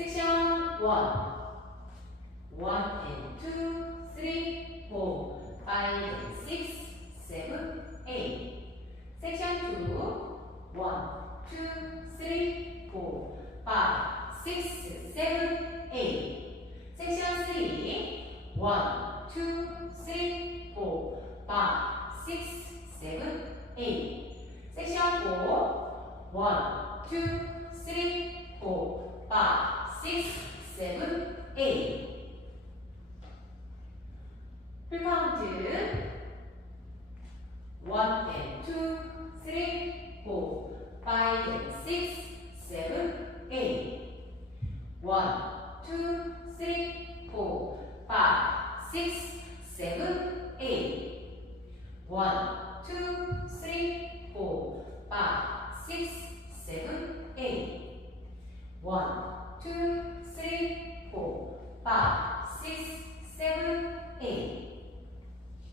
Section 1. 1 and 2, 3, 4, 5 and 6, 7, 8. Section 2. 1, 2, 3, 4, 5, 6, 7, 8. Section 3. 1, 2, 3, 4, 5, 6, 7, 8. Section 4. 1, 2, 3, 4, 5, 6, 7, 8. 풀카운트 1 and 2, 3, 4, 5 and 6, 7, 8. 1, 2, 3, 4, 5, 6, 7, 8. 1, 2, 3, 4, 5, 6, 7, 8. 1, 2,